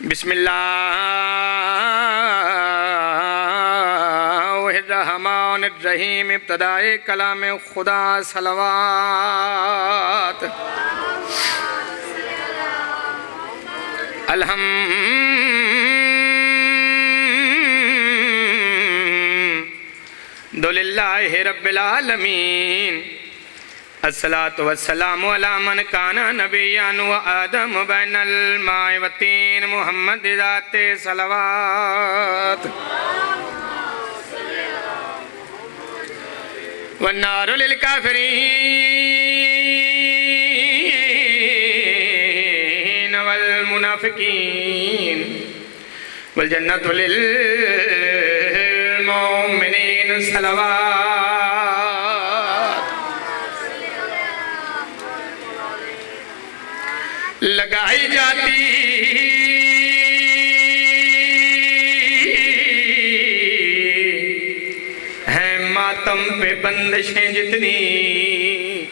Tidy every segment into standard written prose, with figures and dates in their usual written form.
بسم اللہ الرحمن الرحیم ابتدائے کلام خدا صلوات الحمدللہ رب العالمین الصلاة والسلام علی من کانا نبیان و آدم بین الماء والتین محمد ذات صلوات والنار للکافرین والمنافقین والجنة للمؤمنین صلوات لگائی جاتی ہیں ماتم پہ بندشیں جتنی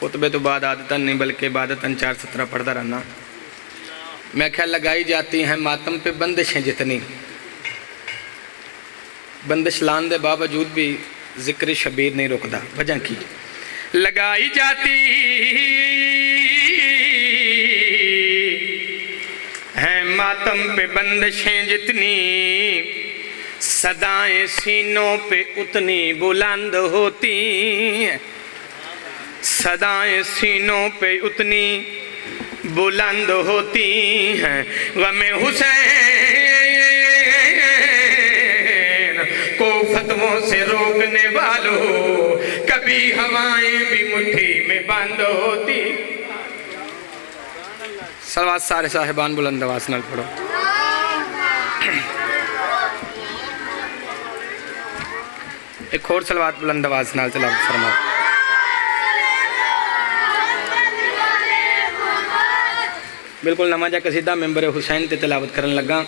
خطبے تو بعد عادتاً نہیں بلکہ عبادتاً 4:17 پڑھتا رہنا میں خیال لگائی جاتی ہیں ماتم پہ بندشیں جتنی بندش لان دے باوجود بھی ذکر شبیر نہیں رکدا وجہ کی لگائی جاتی ہیں ماتم پہ بندشیں جتنی صدائیں سینوں پہ اتنی بلند ہوتی ہیں صدائیں سینوں پہ اتنی بلند ہوتی ہیں غم حسین کو فتووں سے روکنے والوں کبھی ہوائیں بھی مٹھی میں بند ہوتی صلوات سارے صاحبان بلند آواز نال پڑھو ایک اور صلوات بلند آواز نال تلاوت فرماؤ بالکل نمازہ قصیدہ ممبر حسین تے تلاوت کرن لگا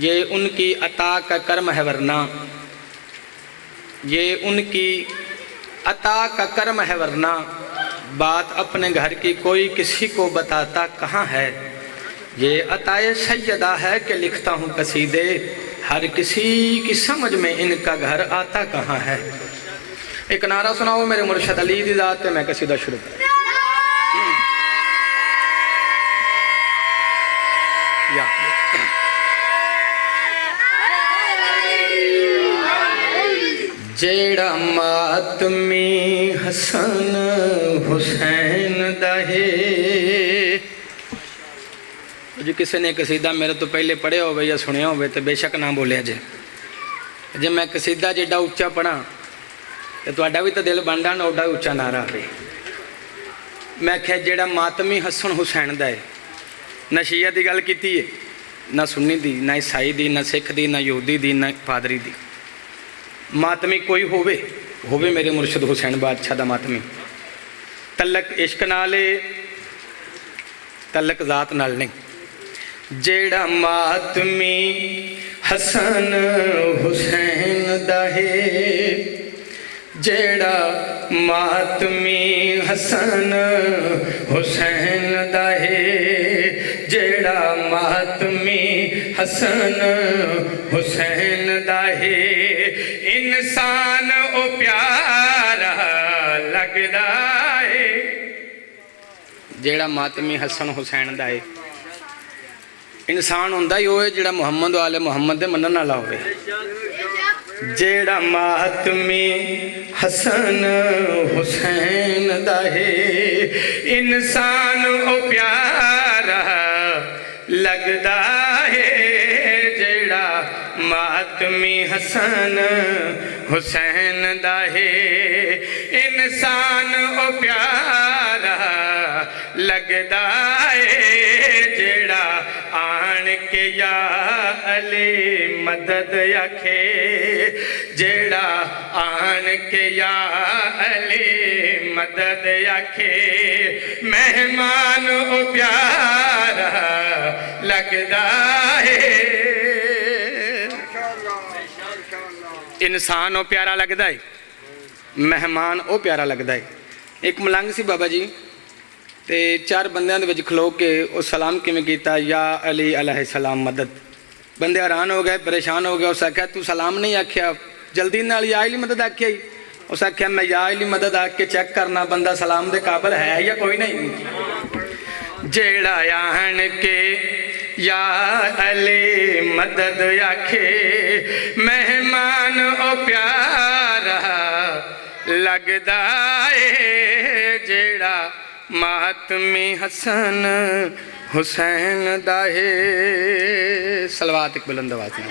یہ ان کی عطا کا کرم ہے ورنہ یہ ان کی عطا کا کرم ہے ورنہ بات اپنے گھر کی کوئی کسی کو بتاتا کہاں ہے یہ عطائے سیدہ ہے کہ لکھتا ہوں قصیدے ہر کسی کی سمجھ میں ان کا گھر آتا کہاں ہے ایک نعرہ سناؤ میرے مرشد علی دی ذات میں قصیدہ شروع کروں جیڑا ماتمی حسن حسین دہے جو کسی نے قصیدہ میرے تو پہلے پڑھے ہوئے یا سنے ہوئے تو بے شک نہ بولے جب میں قصیدہ جیڑا اچھا پڑھا تو اڈا بھی تو دل بانڈا نہ اڈا اچھا نعرہ آئے میں کہا جیڑا ماتمی حسن حسین دہے نہ شیعہ دی گل کیتی ہے نہ سنی دی نہ عیسائی دی نہ سکھ دی نہ یہودی دی نہ پادری دی ماتمی کوئی ہووے میرے مرشد حسین بادشاہ دا ماتمی تلک عشق نالے تلک ذات نال نہیں جیڑا ماتمی حسن حسین دہے جیڑا ماتمی حسن حسین دہے جیڑا ماتمی حسن حسین دہے انسان او پیارا لگدا ہے جیڑا ماتمی حسن حسین دہے انسان ہوندہ ہی ہوئے جیڑا محمد و آل محمد دے منن والا ہوئے جیڑا ماتمی حسن حسین دہے انسان او پیارا لگدا ہے جیڑا ماتمی حسن حسین دہے انسان او پیارا لگدا ہے جیڑا آن کے یا علی مدد یکھے جیڑا آن کے یا علی مدد یکھے مہمان او پیارا لگدا ہے انسان او پیارا لگدا ہے مہمان او پیارا لگدا ہے ایک ملنگ سی بابا جی ਤੇ ਚਾਰ ਬੰਦਿਆਂ ਦੇ ਵਿੱਚ ਖਲੋ ਕੇ ਉਹ ਸਲਾਮ ਕਿਵੇਂ ਕੀਤਾ, ਯਾ ਅਲੀ ਅਲੈਹਿ ਸਲਾਮ ਮਦਦ। ਬੰਦੇ ਹੈਰਾਨ ਹੋ ਗਏ, ਪਰੇਸ਼ਾਨ ਹੋ ਗਏ। ਉਸ ਆਖਿਆ ਤੂੰ ਸਲਾਮ ਨਹੀਂ ਆਖਿਆ, ਜਲਦੀ ਨਾਲ ਯਾ ਅਲੀ ਮਦਦ ਆਖਿਆ ਹੀ। ਉਸ ਆਖਿਆ ਮੈਂ ਯਾ ਅਲੀ ਮਦਦ ਆ ਕੇ ਚੈੱਕ ਕਰਨਾ ਬੰਦਾ ਸਲਾਮ ਦੇ ਕਾਬਲ ਹੈ ਜਾਂ ਕੋਈ ਨਹੀਂ। ਜਿਹੜਾ ਆਣ ਕੇ ਯਾ ਅਲੀ ਮਦਦ ਆਖੇ ਮਹਿਮਾਨ ਉਹ ਪਿਆਰਾ ਲੱਗਦਾ ਏ। ਜਿਹੜਾ ਮਾਤਮੀ ਹਸਨ ਹੁਸੈਨ ਦਾ ਏ। ਸਲਵਾਤ ਇੱਕ ਬੁਲੰਦ ਆਵਾਜ਼ ਨਾਲ।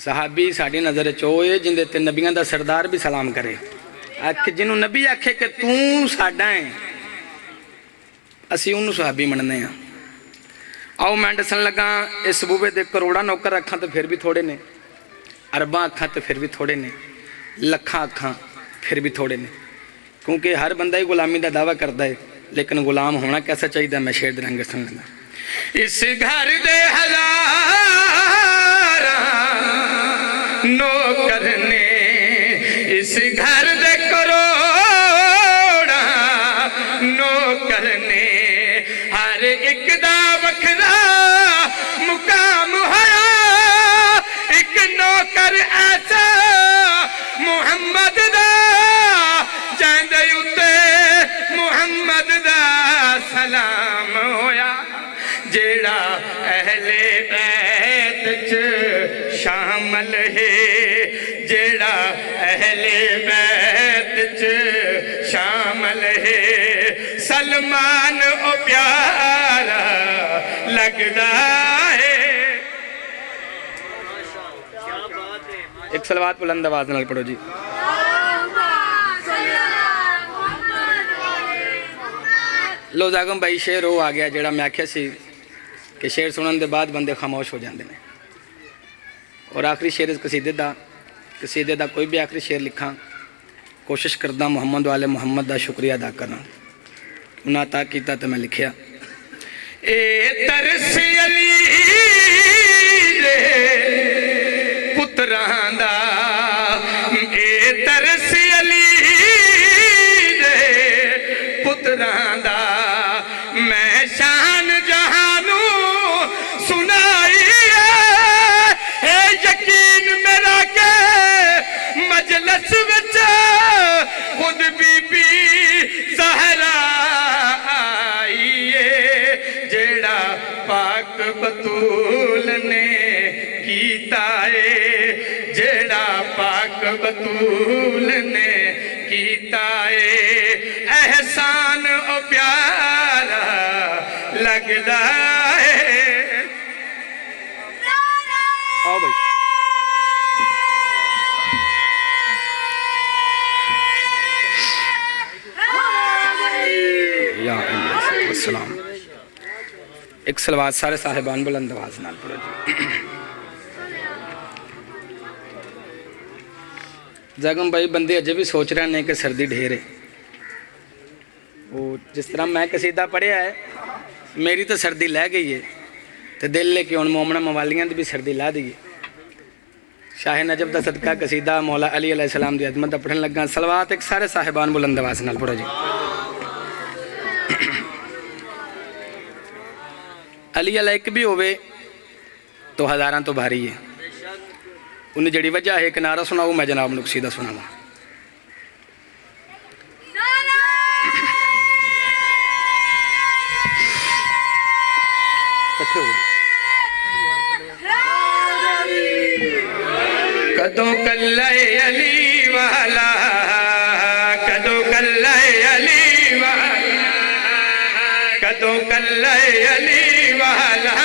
صحابی ساری نظر چوئے جندے تے نبیاں دا سردار بھی سلام کرے جنہوں نبی آکھے کہ توں ساڈا ہے اسی انہوں صحابی مننے ہیں آؤ میں دسن لگا اس صوبے دے کروڑا نوکر اکھاں تو پھر بھی تھوڑے نے ارباں اکھاں تو پھر بھی تھوڑے نے لکھاں اکھاں پھر بھی تھوڑے نے کیونکہ ہر بندہ ہی غلامی دا دعویٰ کرتا ہے لیکن غلام ہونا کیسا چاہیے میں شعر دے رنگ سن لگا اس گھر دے ہزار نوکر نے اس گھر دے کروڑا نوکر نے ہر ایک دا وکھرا مقام ہویا ایک نوکر ایسا محمد دا جاندے اتے محمد دا سلام ہویا جیڑا اہل بیت چ شامل ہے جیڑا اہل بیت چ شامل ہے سلمان او پیارا لگدا ہے ایک صلوات بلند آواز نال پڑھو جی لو زاگم بھائی شعر ہو آ گیا جیڑا میں آکھیا سی کہ شعر سنن دے بعد بندے خاموش ہو جاندے نے اور آخری شعر قصیدے دا کوئی بھی آخری شعر لکھاں کوشش کردہ محمد والے محمد دا شکریہ ادا کرنا انہاں عطا کیتا تو میں لکھیا اے ترس علی دے پتراں دا اے ترس علی دے پتراں دا میں شان جہانوں سنائی ہے یقین میرا کہ مجلس وچ خود بی بی زہرا آئی ہے جیڑا پاک بطول نے کیتا ہے جیڑا پاک بطول نے کیتا ہے احسان او پیارا لگدا ہے آؤ بھائی یا علیہ السلام ایک صلوات سارے صاحبان بلند آواز نال پڑھو جی زاگم بھائی بندے اجے بھی سوچ رہے ہیں کہ سردی ڈھیر ہے وہ جس طرح میں قصیدہ پڑھیا ہے میری تو سردی لے گئی ہے تو دل لے کے ان مومنہ موالیاں دی بھی سردی لا دی شاہ نجف دا صدقہ قصیدہ مولا علی علیہ السلام دی عظمت دا پڑھن لگا صلوات ایک سارے صاحبان بلند آواز نال پڑھو جی علی علیہ ایک بھی ہوئے تو ہزاراں تو بھاری ہے انہیں جڑی وجہ ہے ایک نعرہ سناؤں میں جناب نے قصیدہ سناؤں کدوں کلے علی والا کدوں کلے علی والا کدوں کلے علی والا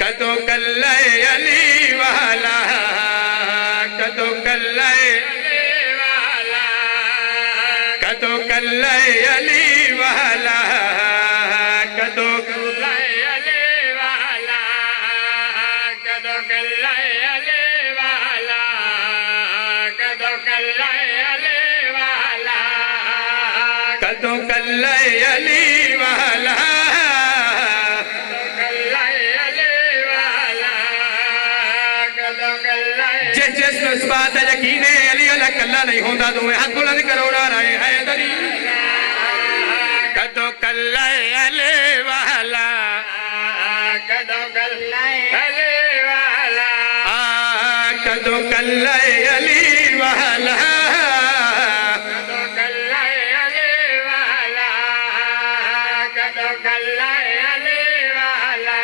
کدوں کلے علی والا کدوں کلے کدوں کلے علی والا کدوں کلے علی والا کدوں کلے علی والا کدوں کلے علی والا کدوں کلے علی والا جس میں اس بات ہے یقین ہے علی علیہ کلہ نہیں ہوندہ تمہیں ہاتھ بلند کروڑا رہے حیدری کدوں کلہ علی والا کدوں کلہ علی والا کدوں کلہ علی والا کدوں کلہ علی والا کدوں کلہ علی والا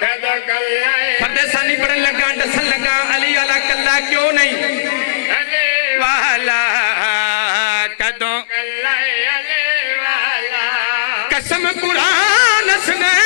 کدوں کلہ فتح ثانی پڑھن لگا ڈسن لگا علی علیہ کلہ کیوں نہیں والا کدوں قسم قرآن اس نے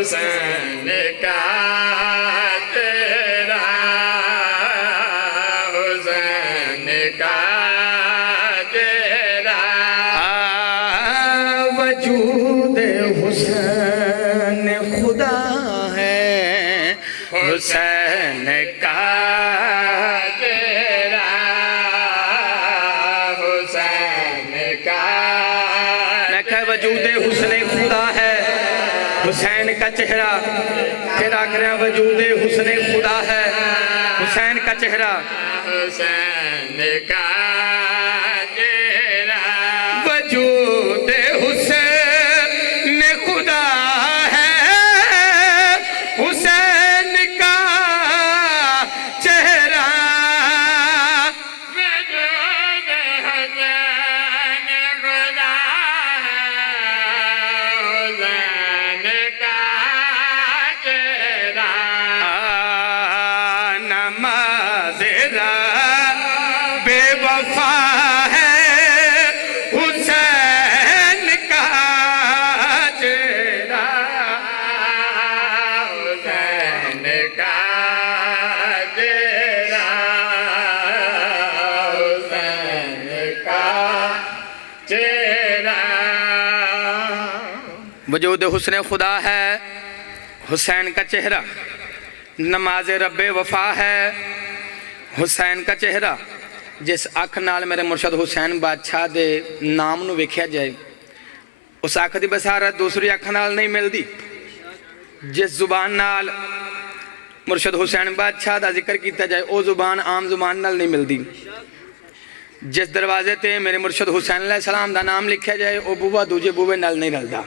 حسین کا تیرا حسین کا تیرا وجود حسین خدا ہے حسین کا تیرا حسین کا میں کہا وجود حسن خدا ہے حسین کا چہرہ پھر آخر وجود حسن خدا ہے حسین کا چہرہ حسین کا تیرا وجود حسین خدا ہے حسین کا چہرہ وجود حسین خدا حسین کا تیرا نماز بے وفا ہے حسین کا چہرہ حسین کا تیرا حسین کا تیرا وجود حسن خدا ہے حسین کا چہرہ نماز رب وفا ہے حسین کا چہرہ جس اکھ نال میرے مرشد حسین بادشاہ دے نام نو ویکھیا جائے اس اکھ دی بصارت دوسری اکھ نال نہیں ملدی جس زبان نال مرشد حسین بادشاہ دا ذکر کیتا جائے او زبان عام زبان نال نہیں ملدی جس دروازے تے میرے مرشد حسین علیہ السلام دا نام لکھیا جائے او بوبا دوجے بوبے نال نہیں رلدا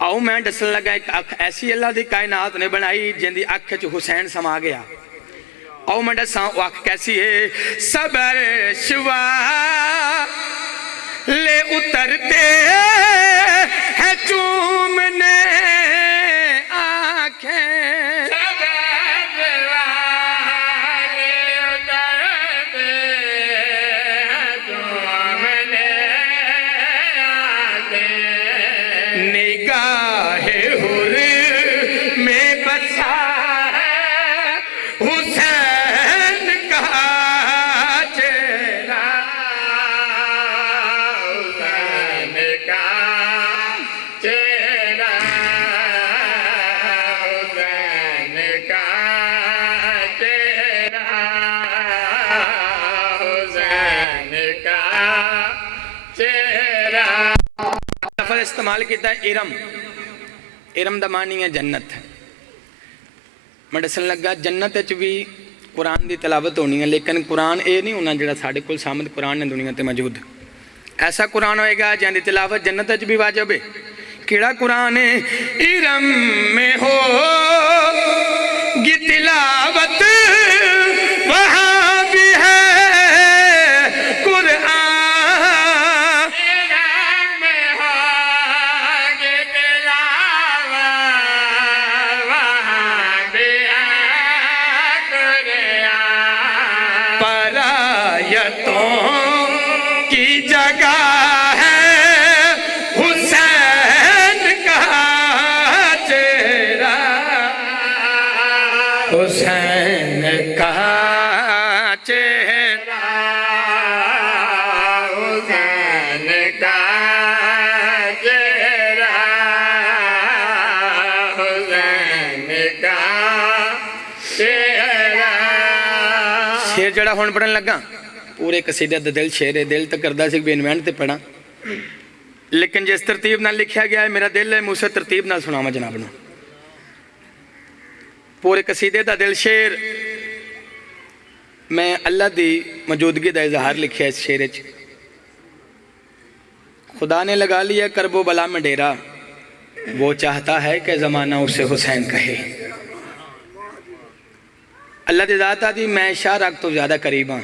آؤ میں دسن لگا ایک اکھ ایسی اللہ دی کائنات نے بنائی جن دی اکھ چ حسین سما گیا آؤ میں دساں وہ اکھ کیسی ہے صبر شوا لے اترتے ہیں چومنے آنکھیں نگاہ حر میں بسا ہے حسین کا چہرہ حسین کا چہرہ حسین کا چہرہ حسین کا چہرہ لفظ استعمال کیتا ہے ارم دا معنی ہے جنت میں دسن لگا جنت وچ بھی قرآن دی تلاوت ہونی ہے لیکن قرآن اے نہیں ہونا جڑا ساڈے کول سامنے قرآن ہے دنیا تے موجود ایسا قرآن ہوئے گا جہاں دی تلاوت جنت وچ بھی واجب ہے کیڑا قرآن ہے ارم میں ہو گی تلاوت وہاں بھی ہے قرآن کی جگہ ہے حسین کا چہرہ حسین کا چہرہ حسین کا چہرہ حسین کا چہرہ شیر جڑا ہون پڑھن لگا پورے قصیدے دا دل شیر ہے دل تک کردہ سے بھی انوینٹ تے پڑھا لیکن جس ترتیب نہ لکھیا گیا ہے میرا دل ہے مجھے ترتیب نہ سنا جناب نو پورے قصیدے دا دل شیر میں اللہ دی موجودگی دا اظہار لکھیا اس شیر وچ خدا نے لگا لیا کرب و بلا میں ڈیرا وہ چاہتا ہے کہ زمانہ اسے حسین کہے اللہ دی ذات آدھی میں شاہ راک تو زیادہ قریب ہاں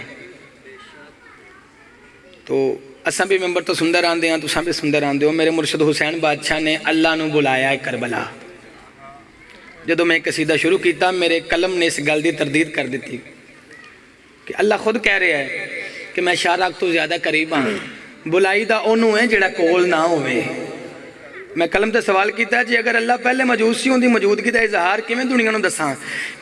تو اساں بھی ممبر تو سندر آن دے ہاں تو ساں بھی سندر آن دے ہو میرے مرشد حسین بادشاہ نے اللہ نو بلایا ہے کربلا جدو میں قصیدہ شروع کیتا میرے قلم نے اس گل دی تردید کر دیتی کہ اللہ خود کہہ رہے ہے کہ میں شاہ راک تو زیادہ قریب ہاں بلائی دا اونوں ہے جڑا کول نہ ہوئے میں کلم تے سوال کیتا جی اگر اللہ پہلے موجود سی ہوندی موجودگی دا اظہار کیویں دنیا نوں دساں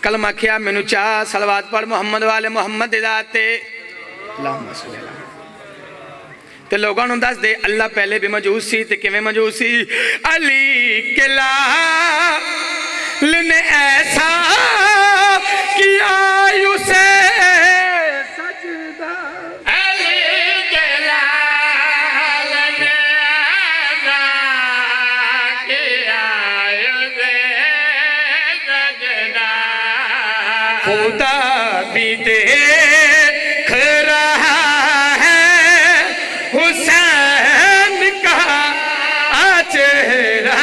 کلم آکھیا مینوں چاہ صلوات پڑھ محمد والے محمد ذات اللہم صلی اللہ تے لوگاں نوں دس دے اللہ پہلے بھی موجود سی تے کیویں موجود سی علی کے لال نے ایسا کیا اسے سجدہ خدا بھی دیکھ رہا ہے حسین کا چہرہ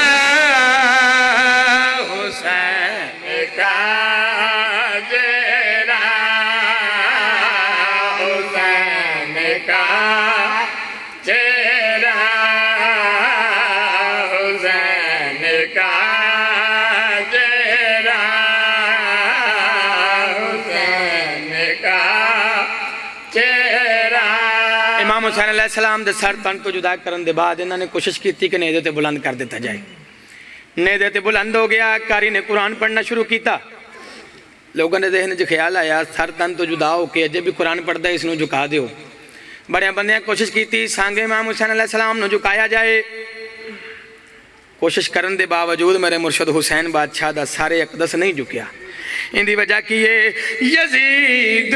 حسین کا چہرہ حسین کا چہرہ حسین کا چہرہ امام حسین علیہ السلام دے سر تن کو جدا کرن دے بعد انہوں نے کوشش کی تھی کہ نیدے تے بلند کر دیتا جائے نیدے تے بلند ہو گیا کاری نے قرآن پڑھنا شروع کیتا لوگوں نے ذہن جو خیال آیا سر تن تو جدا ہو کے جب بھی قرآن پڑھتا ہے اس نو جھکا دیو بڑے بندیاں کوشش کی تھی سانگے امام حسین علیہ السلام نو جھکایا جائے کوشش کرن دے باوجود میرے مرشد حسین بادشاہ دا سارے اقدس نہیں جھکیا ان دی وجہ کی یہ یزید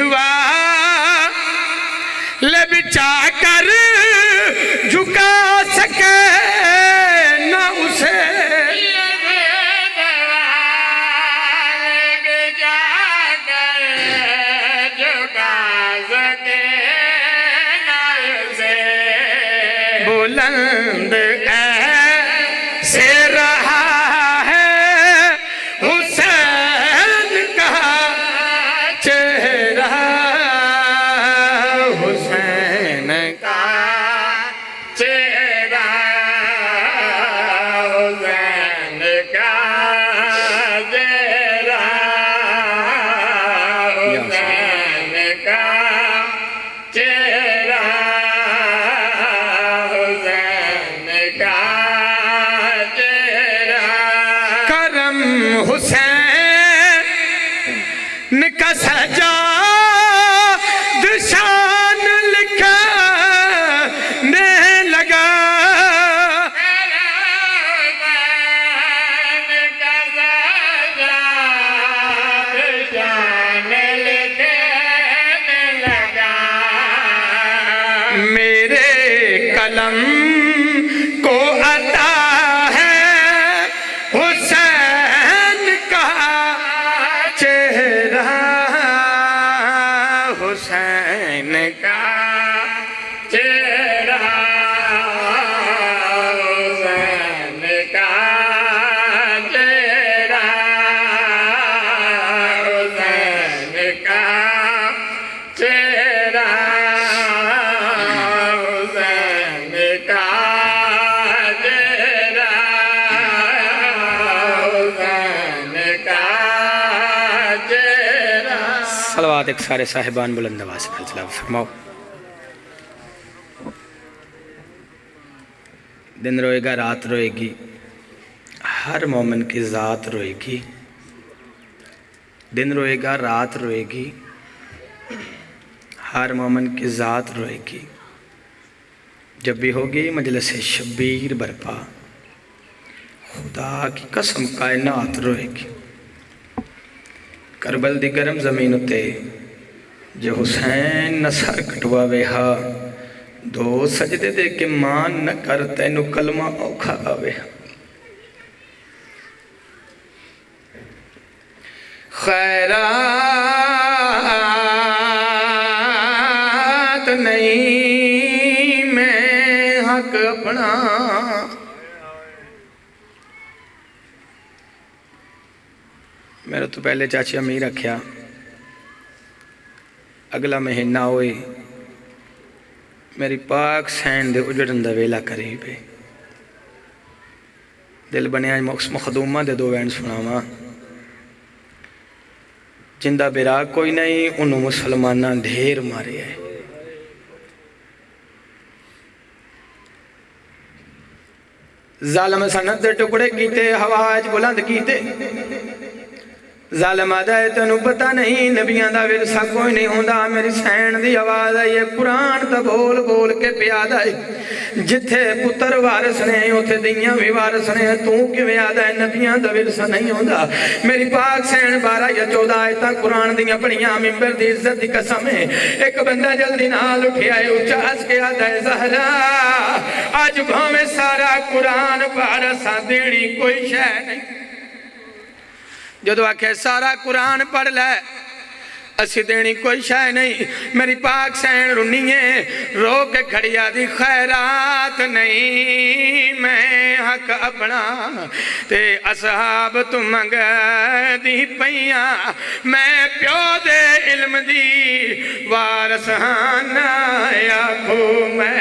بچا کر جھکا سکے نہ اسے بچا کر جھکا سکے نہ اسے بلند ایسے رہا ہے حسین کا چہرہ حسین کا چہرہ حسین کا چہرہ حسین کا چہرہ حسین کا چہرہ کرم حسین کا سجا دشان لکھنے لگا میرے قلم کو عطا ہے حسین کا چہرہ حسین کا چہرہ حسین کا چہرہ حسین کا چہرہ حسین کا چہرہ حسین کا چہرہ صلوات ایک سارے صاحبان بلند آواز سے تلاوت فرماؤ دن روئے گا رات روئے گی ہر مومن کی ذات روئے گی دن روئے گا رات روئے گی ہر مومن کی ذات روئے گی جب بھی ہوگی مجلس شبیر برپا خدا کی قسم کائنات روئے گی کربل دی گرم زمین اتے جو حسین نہ سر کٹوا ویہا دو سجدے دے کے مان نہ کرتے نو کلمہ اوکھا ویہا خیرات نہیں میں حق اپنا میرا تو پہلے چاچی امیر رکھیا اگلا مہینہ ہوئی میری پاک سین دے اجڑن دا ویلا قریب ہے دل بنیا مخدومہ دے دو وین سناواں جندہ برا کوئی نہیں انہوں مسلمانہ ڈھیر مارے ہے ظالم سنت دے ٹکڑے کیتے ہواج بلند کیتے ظالم آدھا ہے تنو پتہ نہیں نبیان دا ورثہ کوئی نہیں ہوندا میری سین دی آواز ہے یہ قرآن تا بول بول کے پیادا ہے جتھے پتر وارث نے اتھے دیاں بھی وارث نے تو کیویں آدھا ہے نبیان دا ورثہ نہیں ہوندا میری پاک سین 12 یا 14 آیتاں قرآن دیاں پڑھیاں ممبر دی عزت دی قسم ہے ایک بندہ جلدی نال اٹھیا ہے اونچا ہس کے آدھا ہے زہرا آج بھاویں سارا قرآن پارسا دینی کوئی شے نہیں جدو آکھے سارا قرآن پڑھ لے اسی دینی کوئی شے نہیں میری پاک سین رنیے رو کے کھڑیا دی خیرات نہیں میں حق اپنا تے اصحاب تو منگ دی پیاں میں پیو دے علم دی وارث ہانا آکھو میں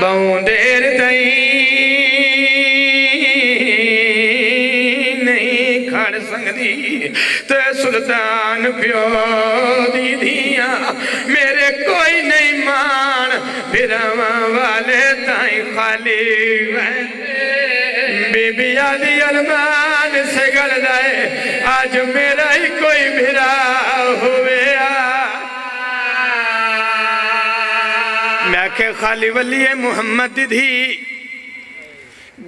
بہوں دیر تئی نہیں کھڑ سکتی تے سلطان پیو دی دیاں میرے کوئی نہیں مان پھراواں والے تائیں خالی بی بی آدھی علمان سے گل دائے آج میرا ہی کوئی بھرا ہوئے میں کہ خالی ولی محمد دی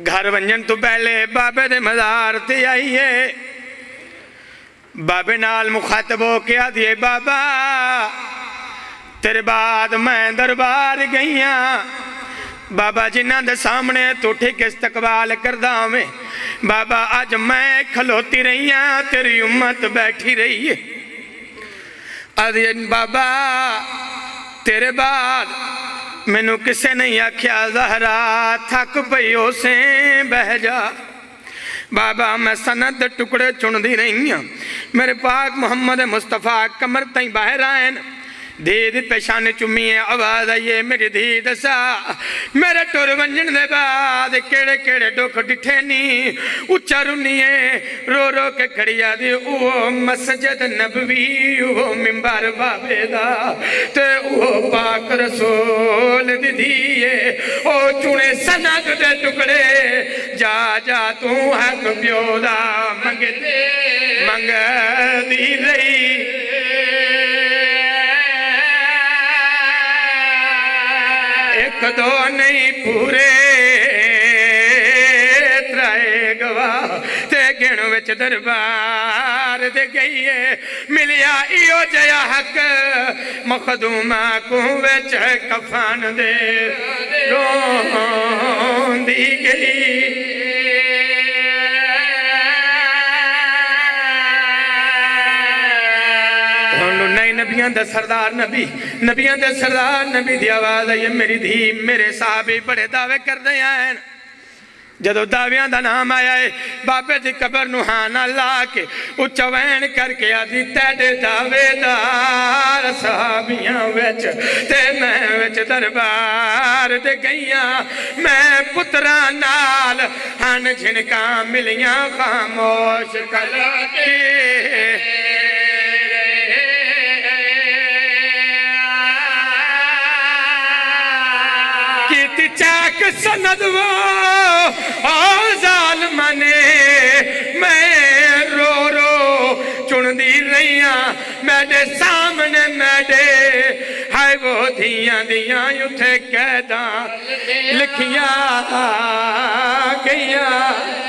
گھر ونجن تو پہلے بابے دے مزار تے آئیے بابے نال مخاطب ہو کے آدھیے بابا تیرے بعد میں دربار گئیاں بابا جنہ دے سامنے تو ٹھیک استقبال کردہ میں بابا آج میں کھلوتی رہیاں تیری امت بیٹھی رہی ہے آدھیے بابا تیرے بعد مینو کسے نہیں آکھیا زہرا تھک پیو سے بہ جا بابا میں سند ٹکڑے چن دی رہی ہوں میرے پاک محمد مصطفیٰ کمر تائیں باہر آئین دید پیشانے چمیے آواز آئیے میری دید سا میرے ٹور ونجن دے بعد کیڑے کیڑے ڈوک ڈٹھے نی اچھا رنیے رو رو کے کھڑیا دی اوہ مسجد نبوی اوہ ممبر بابے دا تے اوہ پاک رسول دی دیئے اوہ چونے سند دے ٹکڑے جا جا تو حق پیو دا منگ دی رہی ایک دو نہیں پورے ترائے گواہ تے گن وچ دربار دے گئیے ملیا ایو جیا حق مخدومہ کو وچ کفان دے رون دی گئی نبیان دے سردار نبی دی آواز ہے میری دھی میرے صحابی بڑے دعوے کر دے ہیں جدو دعویاں دا نام آیا ہے بابے دی قبر نوحانا لا کے اچھوین کر کے آدھی تیڑے دعوے دار صحابیاں ویچ تے میں ویچ دربار دے گئیاں میں پتران نال ہن جھنکا ملیاں خاموش کلاتے چاک سند وہ ظالمانے میں رو رو چن دی رہیاں میرے سامنے میرے ہائے وہ دھیاں اٹھے قیداں لکھیاں گئیاں